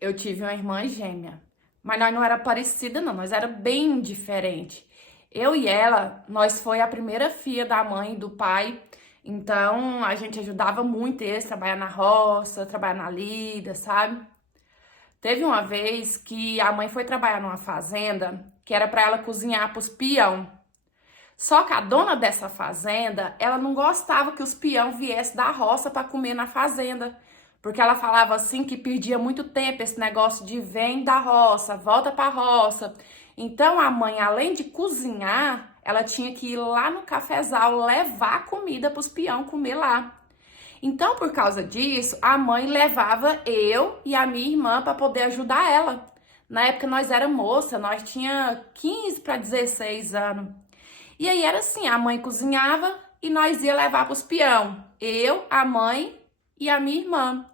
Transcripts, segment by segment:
Eu tive uma irmã gêmea, mas nós não era parecida não, nós era bem diferente. Eu e ela, nós foi a primeira filha da mãe e do pai, então a gente ajudava muito eles, trabalhar na roça, trabalhar na lida, sabe? Teve uma vez que a mãe foi trabalhar numa fazenda, que era para ela cozinhar para os peão. Só que a dona dessa fazenda, ela não gostava que os peão viessem da roça para comer na fazenda. Porque ela falava assim que perdia muito tempo esse negócio de vem da roça, volta para a roça. Então a mãe, além de cozinhar, ela tinha que ir lá no cafezal levar comida para os peão comer lá. Então, por causa disso, a mãe levava eu e a minha irmã para poder ajudar ela. Na época nós era moça, nós tinha 15 para 16 anos. E aí era assim, a mãe cozinhava e nós ia levar para os peão. Eu, a mãe e a minha irmã.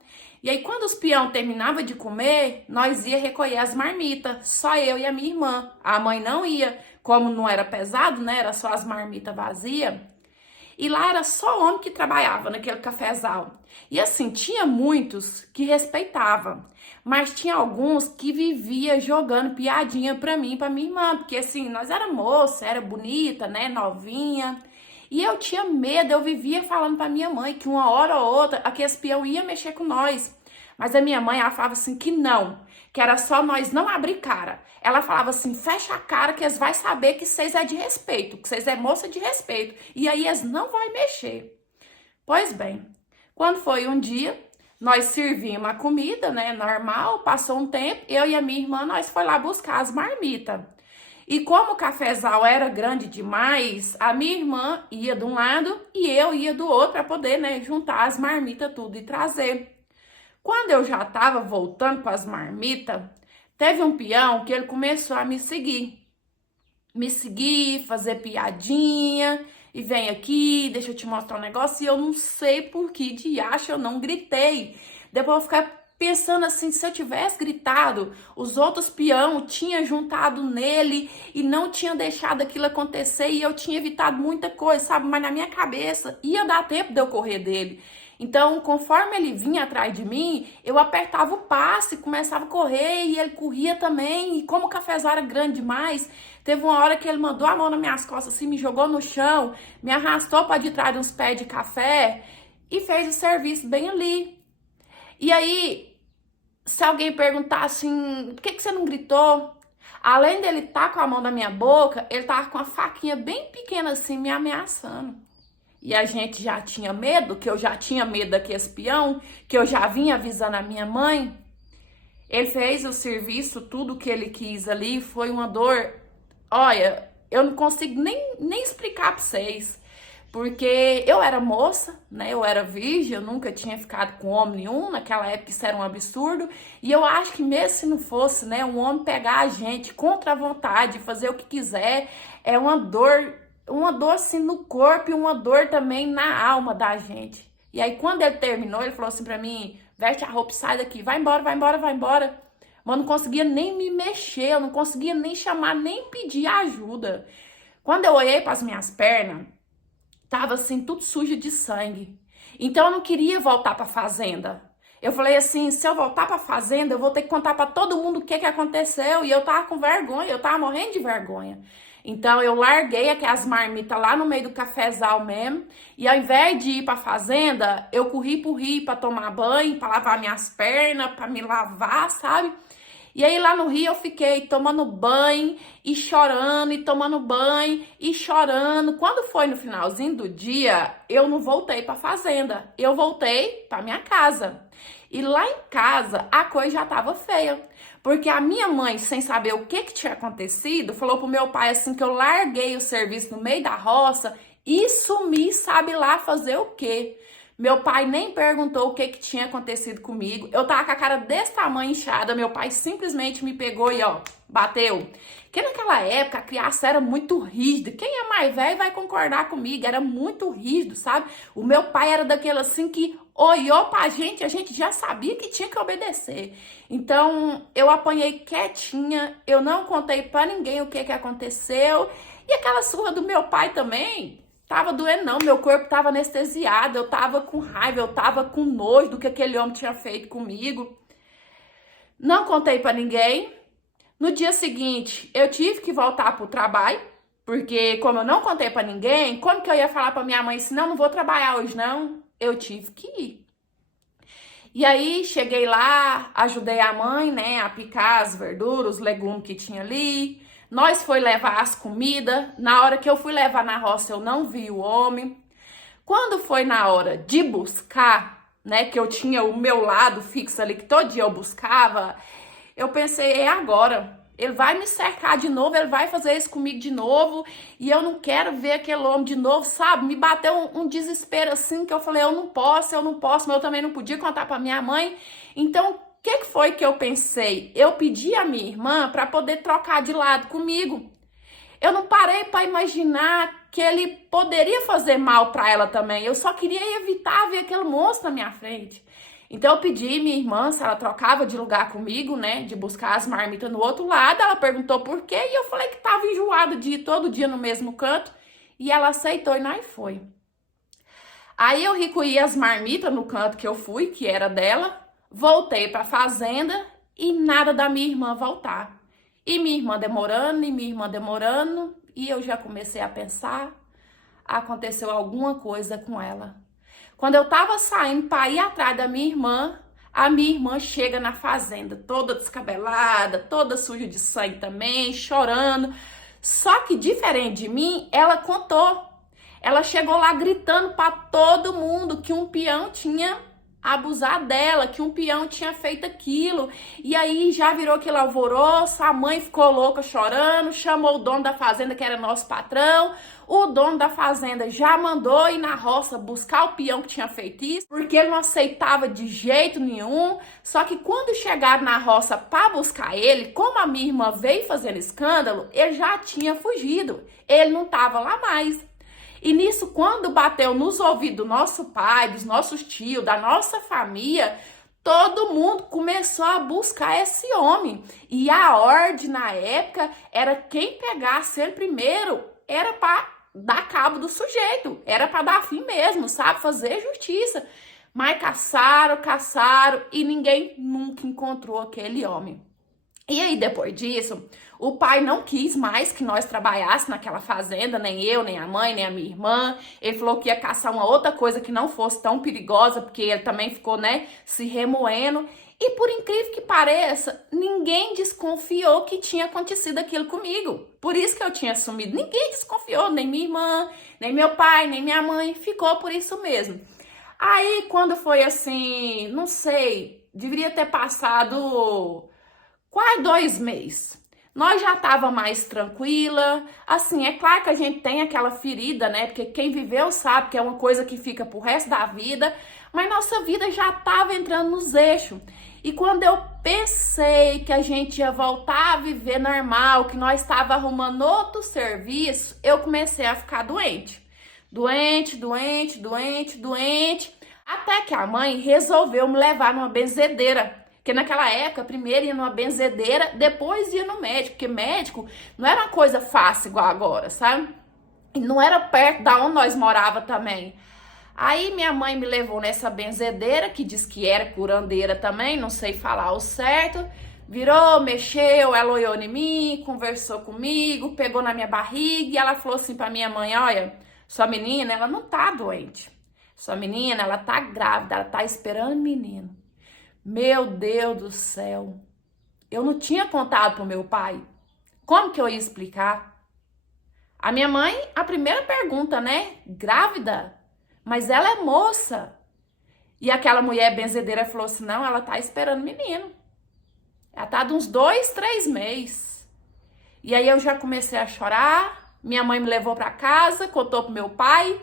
E aí quando os peão terminava de comer, nós ia recolher as marmitas, só eu e a minha irmã. A mãe não ia, como não era pesado, né? Era só as marmitas vazias. E lá era só homem que trabalhava naquele cafezal. E assim, tinha muitos que respeitavam, mas tinha alguns que vivia jogando piadinha pra mim, pra minha irmã, porque assim, nós era moça, era bonita, né, novinha. E eu tinha medo, eu vivia falando pra minha mãe que uma hora ou outra aqueles peão ia mexer com nós. Mas a minha mãe, ela falava assim que não, que era só nós não abrir cara. Ela falava assim, fecha a cara que eles vão saber que vocês é de respeito, que vocês é moça de respeito. E aí eles não vão mexer. Pois bem, quando foi um dia, nós servimos a comida, né, normal, passou um tempo, eu e a minha irmã, nós foi lá buscar as marmitas. E como o cafezal era grande demais, a minha irmã ia de um lado e eu ia do outro para poder, né, juntar as marmitas tudo e trazer. Quando eu já estava voltando com as marmitas, teve um peão que ele começou a me seguir. Me seguir, fazer piadinha, e vem aqui, deixa eu te mostrar um negócio, e eu não sei por que diacho eu não gritei. Depois eu ficar pensando assim, se eu tivesse gritado, os outros peão tinham juntado nele e não tinham deixado aquilo acontecer e eu tinha evitado muita coisa, sabe? Mas na minha cabeça ia dar tempo de eu correr dele. Então, conforme ele vinha atrás de mim, eu apertava o passe, começava a correr e ele corria também. E como o cafezal era grande demais, teve uma hora que ele mandou a mão nas minhas costas, assim, me jogou no chão, me arrastou para de trás de uns pés de café e fez o serviço bem ali. E aí, se alguém perguntar assim, por que você não gritou? Além dele estar com a mão na minha boca, ele tava com uma faquinha bem pequena assim, me ameaçando. E a gente já tinha medo, que eu já tinha medo daquele espião, que eu já vinha avisando a minha mãe. Ele fez o serviço, tudo que ele quis ali, foi uma dor. Olha, eu não consigo nem explicar pra vocês. Porque eu era moça, né? Eu era virgem, eu nunca tinha ficado com homem nenhum. Naquela época isso era um absurdo. E eu acho que mesmo se não fosse, né, um homem pegar a gente contra a vontade, fazer o que quiser, é uma dor assim no corpo e uma dor também na alma da gente. E aí quando ele terminou, ele falou assim pra mim, veste a roupa e sai daqui, vai embora, vai embora, vai embora. Mas eu não conseguia nem me mexer, eu não conseguia nem chamar, nem pedir ajuda. Quando eu olhei para as minhas pernas, tava assim, tudo sujo de sangue. Então eu não queria voltar pra fazenda. Eu falei assim, se eu voltar pra fazenda, eu vou ter que contar pra todo mundo o que aconteceu. E eu tava com vergonha, eu tava morrendo de vergonha. Então eu larguei aquelas marmitas lá no meio do cafezal mesmo. E ao invés de ir pra fazenda, eu corri pro rio pra tomar banho, pra lavar minhas pernas, pra me lavar, sabe? E aí lá no Rio eu fiquei tomando banho e chorando e tomando banho e chorando. Quando foi no finalzinho do dia, eu não voltei para fazenda. Eu voltei para minha casa. E lá em casa a coisa já estava feia, porque a minha mãe, sem saber o que tinha acontecido, falou pro meu pai assim que eu larguei o serviço no meio da roça e sumi, sabe lá fazer o quê? Meu pai nem perguntou o que tinha acontecido comigo. Eu tava com a cara desse tamanho inchada. Meu pai simplesmente me pegou e, ó, bateu. Porque naquela época a criança era muito rígida. Quem é mais velho vai concordar comigo. Era muito rígido, sabe? O meu pai era daquele assim que olhou pra gente, a gente já sabia que tinha que obedecer. Então eu apanhei quietinha. Eu não contei pra ninguém o que aconteceu. E aquela surra do meu pai também. Tava doendo não, meu corpo tava anestesiado, eu tava com raiva, eu tava com nojo do que aquele homem tinha feito comigo. Não contei pra ninguém. No dia seguinte, eu tive que voltar pro trabalho, porque como eu não contei pra ninguém, como que eu ia falar pra minha mãe, se não vou trabalhar hoje não? Eu tive que ir. E aí, cheguei lá, ajudei a mãe, né, a picar as verduras, os legumes que tinha ali. Nós foi levar as comidas. Na hora que eu fui levar na roça, eu não vi o homem. Quando foi na hora de buscar, né, que eu tinha o meu lado fixo ali, que todo dia eu buscava, eu pensei, é agora. Ele vai me cercar de novo, ele vai fazer isso comigo de novo, e eu não quero ver aquele homem de novo, sabe? Me bateu um desespero assim, que eu falei, eu não posso, mas eu também não podia contar pra minha mãe. Então, o que foi que eu pensei? Eu pedi a minha irmã para poder trocar de lado comigo. Eu não parei para imaginar que ele poderia fazer mal para ela também. Eu só queria evitar ver aquele monstro na minha frente. Então eu pedi minha irmã se ela trocava de lugar comigo, né, de buscar as marmitas no outro lado. Ela perguntou por quê e eu falei que estava enjoada de ir todo dia no mesmo canto. E ela aceitou e nós foi. Aí eu recolhi as marmitas no canto que eu fui, que era dela. Voltei para a fazenda e nada da minha irmã voltar. E minha irmã demorando, e minha irmã demorando, e eu já comecei a pensar, aconteceu alguma coisa com ela. Quando eu tava saindo para ir atrás da minha irmã, a minha irmã chega na fazenda, toda descabelada, toda suja de sangue também, chorando. Só que diferente de mim, ela contou. Ela chegou lá gritando para todo mundo que um peão tinha abusar dela, que um peão tinha feito aquilo. E aí já virou aquele alvoroço, a mãe ficou louca chorando, chamou o dono da fazenda, que era nosso patrão. O dono da fazenda já mandou ir na roça buscar o peão que tinha feito isso, porque ele não aceitava de jeito nenhum. Só que quando chegaram na roça para buscar ele, como a minha irmã veio fazendo escândalo, ele já tinha fugido. Ele não estava lá mais. E nisso, quando bateu nos ouvidos do nosso pai, dos nossos tios, da nossa família, todo mundo começou a buscar esse homem. E a ordem na época era quem pegasse ele primeiro, era para dar cabo do sujeito, era para dar fim mesmo, sabe? Fazer justiça. Mas caçaram e ninguém nunca encontrou aquele homem. E aí, depois disso, o pai não quis mais que nós trabalhássemos naquela fazenda, nem eu, nem a mãe, nem a minha irmã. Ele falou que ia caçar uma outra coisa que não fosse tão perigosa, porque ele também ficou, né, se remoendo. E por incrível que pareça, ninguém desconfiou que tinha acontecido aquilo comigo. Por isso que eu tinha sumido. Ninguém desconfiou, nem minha irmã, nem meu pai, nem minha mãe. Ficou por isso mesmo. Aí, quando foi assim, não sei, deveria ter passado quase 2 meses. Nós já tava mais tranquila. Assim, é claro que a gente tem aquela ferida, né? Porque quem viveu sabe que é uma coisa que fica pro resto da vida. Mas nossa vida já tava entrando nos eixos. E quando eu pensei que a gente ia voltar a viver normal, que nós estava arrumando outro serviço, eu comecei a ficar doente. Doente. Até que a mãe resolveu me levar numa benzedeira. Porque naquela época, primeiro ia numa benzedeira, depois ia no médico. Porque médico não era uma coisa fácil igual agora, sabe? E não era perto da onde nós morava também. Aí minha mãe me levou nessa benzedeira, que diz que era curandeira também, não sei falar o certo. Virou, mexeu, ela olhou em mim, conversou comigo, pegou na minha barriga e ela falou assim pra minha mãe, olha, sua menina, ela não tá doente. Sua menina, ela tá grávida, ela tá esperando menino. Meu Deus do céu, eu não tinha contado pro meu pai. Como que eu ia explicar? A minha mãe, a primeira pergunta, né? Grávida? Mas ela é moça. E aquela mulher benzedeira falou assim, não, ela tá esperando menino. Ela tá de uns 2, 3 meses. E aí eu já comecei a chorar. Minha mãe me levou pra casa, contou pro meu pai.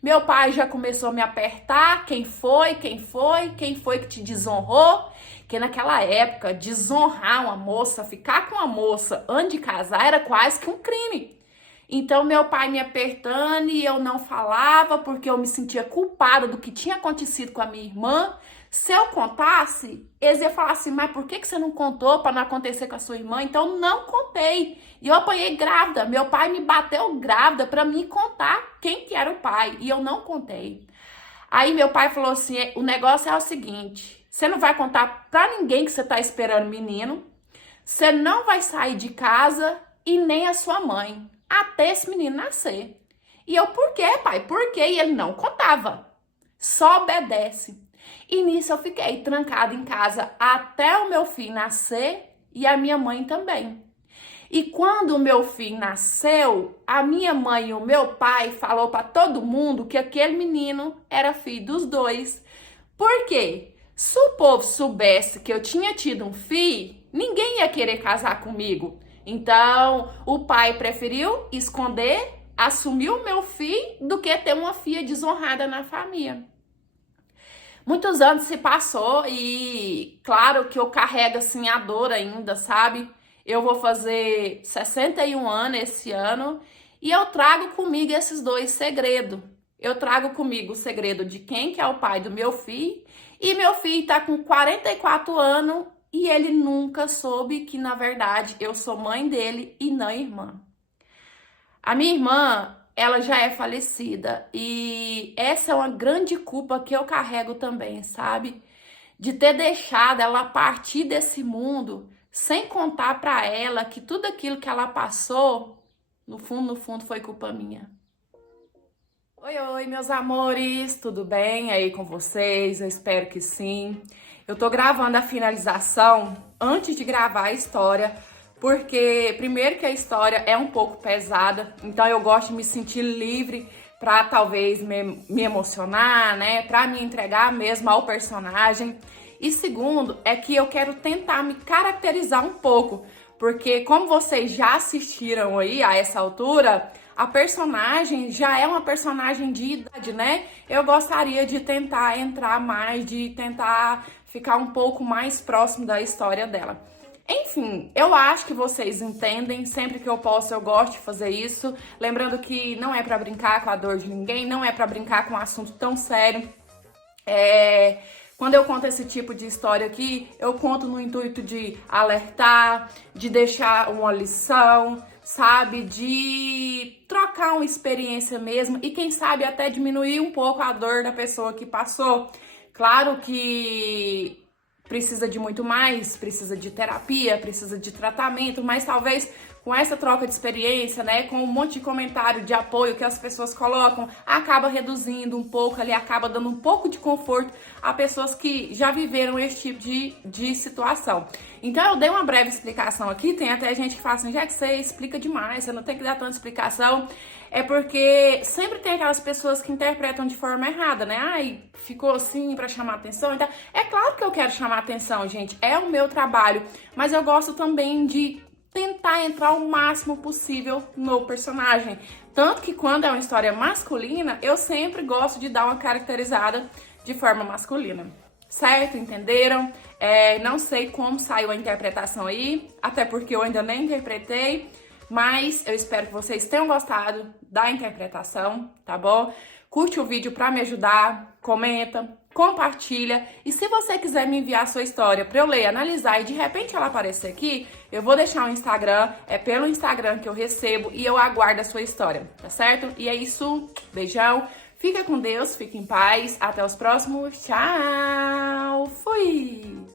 Meu pai já começou a me apertar, quem foi que te desonrou? Que naquela época, desonrar uma moça, ficar com uma moça antes de casar era quase que um crime. Então meu pai me apertando e eu não falava porque eu me sentia culpada do que tinha acontecido com a minha irmã. Se eu contasse, eles iam falar assim, mas por que você não contou para não acontecer com a sua irmã? Então não contei. E eu apanhei grávida. Meu pai me bateu grávida para me contar quem que era o pai. E eu não contei. Aí meu pai falou assim, o negócio é o seguinte, Você não vai contar pra ninguém que você tá esperando menino. Você não vai sair de casa e nem a sua mãe até esse menino nascer. E eu, por quê, pai? Por quê? E ele não contava. Só obedece. E nisso eu fiquei trancada em casa até o meu filho nascer e a minha mãe também. E quando o meu filho nasceu, a minha mãe e o meu pai falou para todo mundo que aquele menino era filho dos dois. Por quê? Se o povo soubesse que eu tinha tido um filho, ninguém ia querer casar comigo. Então, o pai preferiu esconder, assumir o meu filho, do que ter uma filha desonrada na família. Muitos anos se passou e claro que eu carrego assim a dor ainda, sabe? Eu vou fazer 61 anos esse ano e eu trago comigo esses dois segredos. Eu trago comigo o segredo de quem que é o pai do meu filho e meu filho tá com 44 anos e ele nunca soube que na verdade eu sou mãe dele e não irmã. A minha irmã, ela já é falecida e essa é uma grande culpa que eu carrego também, sabe? De ter deixado ela partir desse mundo sem contar pra ela que tudo aquilo que ela passou, no fundo, foi culpa minha. Oi, meus amores, tudo bem aí com vocês? Eu espero que sim. Eu tô gravando a finalização antes de gravar a história, porque primeiro que a história é um pouco pesada, então eu gosto de me sentir livre pra talvez me emocionar, né? Pra me entregar mesmo ao personagem. E segundo, é que eu quero tentar me caracterizar um pouco, porque como vocês já assistiram aí a essa altura, a personagem já é uma personagem de idade, né? Eu gostaria de tentar entrar mais, de tentar ficar um pouco mais próximo da história dela. Enfim, eu acho que vocês entendem, sempre que eu posso eu gosto de fazer isso. Lembrando que não é pra brincar com a dor de ninguém, não é pra brincar com um assunto tão sério. Quando eu conto esse tipo de história aqui, eu conto no intuito de alertar, de deixar uma lição, sabe? De trocar uma experiência mesmo e quem sabe até diminuir um pouco a dor da pessoa que passou. Claro que precisa de muito mais, precisa de terapia, precisa de tratamento, mas talvez com essa troca de experiência, né, com um monte de comentário de apoio que as pessoas colocam, acaba reduzindo um pouco ali, acaba dando um pouco de conforto a pessoas que já viveram esse tipo de situação. Então eu dei uma breve explicação aqui, tem até gente que fala assim, já que você explica demais, você não tem que dar tanta explicação. É porque sempre tem aquelas pessoas que interpretam de forma errada, né? Ai, ficou assim pra chamar atenção. Então, é claro que eu quero chamar atenção, gente. É o meu trabalho. Mas eu gosto também de tentar entrar o máximo possível no personagem. Tanto que quando é uma história masculina, eu sempre gosto de dar uma caracterizada de forma masculina. Certo? Entenderam? Não sei como saiu a interpretação aí, até porque eu ainda nem interpretei. Mas eu espero que vocês tenham gostado da interpretação, tá bom? Curte o vídeo pra me ajudar, comenta, compartilha. E se você quiser me enviar a sua história pra eu ler, analisar e de repente ela aparecer aqui, eu vou deixar o Instagram, é pelo Instagram que eu recebo e eu aguardo a sua história, tá certo? E é isso, beijão, fica com Deus, fique em paz, até os próximos, tchau, fui!